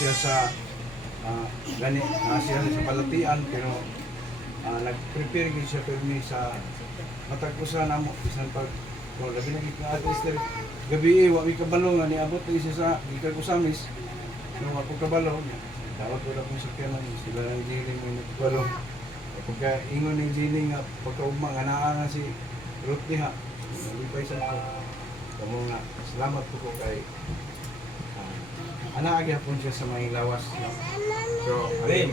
siya sa gani siya sa palatian pero nag-prepare gyud siya permi sa matag usa namo bisan pag kung labi na gid Ate Esther gabi wa mi kabalo nga niabot siya sa gikag usamis no ako kabalo dawat ko na kung sakyan sila nang giling mo kabalo pagka ingon ni Jenny nga pagkaugma nga naa nga si Ruth diha nalipay sa ko kamo nga salamat po ko kay ana agi hapon siya sa may lawas no? So amin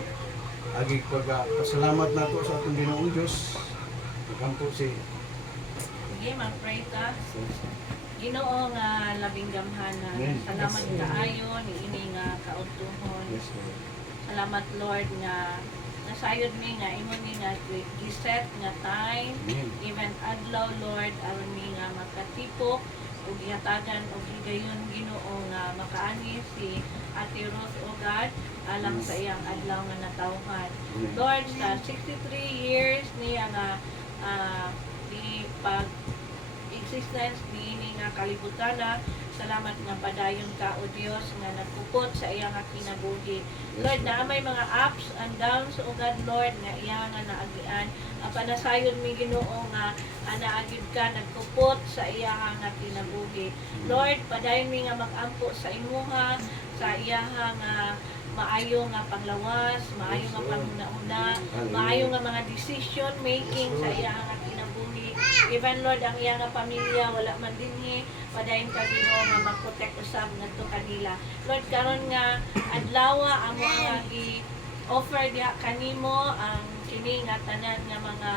agi pasalamat nato sa atong Ginoong Dios nagampo si sige mag-pray ta Ginoo nga labing gamhanan. Salamat kaayo niini nga kaudtuhon. Salamat Lord nga nasayod mi nga imo ni nga giset nga time even adlaw Lord aron mi nga makatipok ug ihatagan og higayon Ginoo nga makaani si Ate Ruth o God alang sa iyang adlaw nga natawhan. Lord sa 63 years niya nga di pag existence niini nga kalibutan na salamat nga padayon ka o Dios nga nagkupot sa iyang kinabuhi. Lord na may mga ups and downs o God Lord nga iya nga naagian panasayon mi Ginoo nga anaagid ka nagkupot sa iya nga kinabuhi. Lord padayon mi nga magampo sa imuha sa iya nga maayo nga panglawas, maayo nga panghuna-una, maayo nga mga decision making sa iya nga kinabuhi. Even Lord ang iya nga pamilya wala man dinhi padayon ka Ginoo nga mag-protect usab ngadto kanila. Lord karon nga adlawa amo nga gi-offer diha kanimo ang kini nga tanan nga mga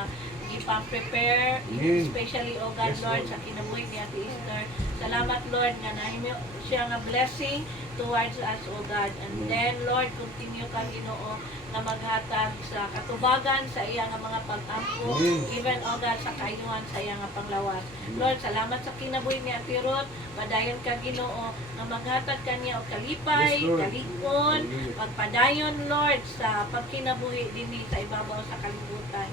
ipang-prepare especially o God Lord sa kinabuhi ni Ate Esther. Salamat Lord nga nahimo siya nga blessing towards us o God. And then Lord continue ka Ginoo nga maghatag sa katubagan sa iya nga mga pag-ampo even o God sa kaayuhan sa iya nga panglawas. Lord salamat sa kinabuhi ni Ate Ruth padayon ka Ginoo nga maghatag kaniya og kalipay, kalikon, pagpadayon Lord sa pagkinabuhi dinhi sa ibabaw sa kalibutan.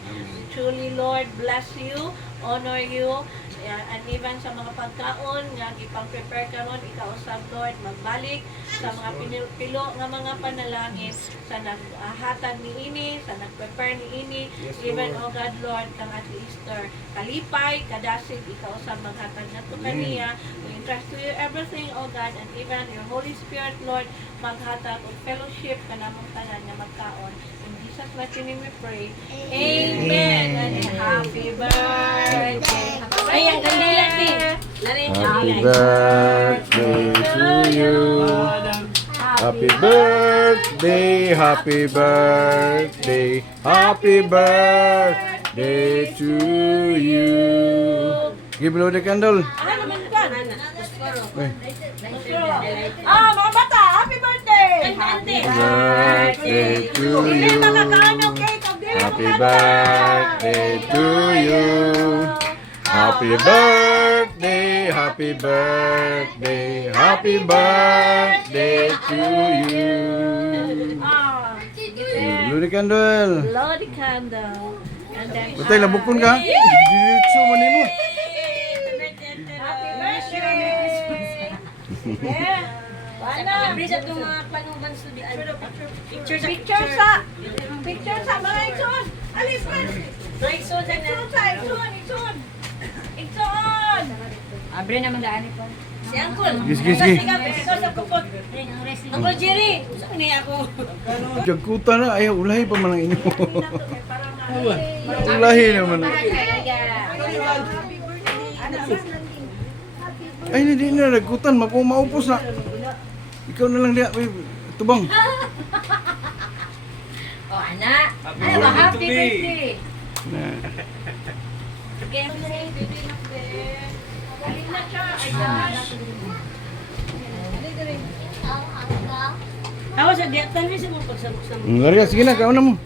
Truly Lord bless you, honor you, and even sa mga pagkaon nga gipang-prepare karon ikaw usab Lord magbalik sa mga pinilo nga mga panalangin sa naghatag niini sa nagprepare niini even o God Lord kang Ate Esther kalipay kadasig ikaw usab maghatag ngadto kaniya. We entrust to you everything o God and even your Holy Spirit Lord maghatag og fellowship kanamong tanan nga magkaon. In Jesus mighty name we pray. Amen. And happy birthday. Ay, ang kandila din. Happy birthday to you. Happy birthday, happy birthday, happy birthday to you. Give below the candle. Ano naman ka? Ay. Mga bata, happy birthday! Happy birthday to Hindi you. makakaano cake. Happy birthday to you. Happy birthday, happy birthday, happy birthday to you. Blow the candle. Blow the candle. And then, Butay, labukon ka? Diretso mo nimo. happy birthday! Yeah. Wala. Bisa itong mga panuban studian. Picture sa mga ikson. Alis ka. Ikson sa. Ikson. Abre naman daan ito. Si Uncle. Sige, sige. Ikaw sa kupot. Uncle Jerry. Saan ni ako? Jagkuta na, ay ulahi pa man ang inyo. Ulahi naman. Ay, hindi na, nagkutan, maupos na. Ikaw na lang diya, tubang. Oh, anak. Ano ba? Happy birthday. Na. Okay. Ako sa diatan ni sa mga pagsabok sa Ngari, sige na, kauna mo.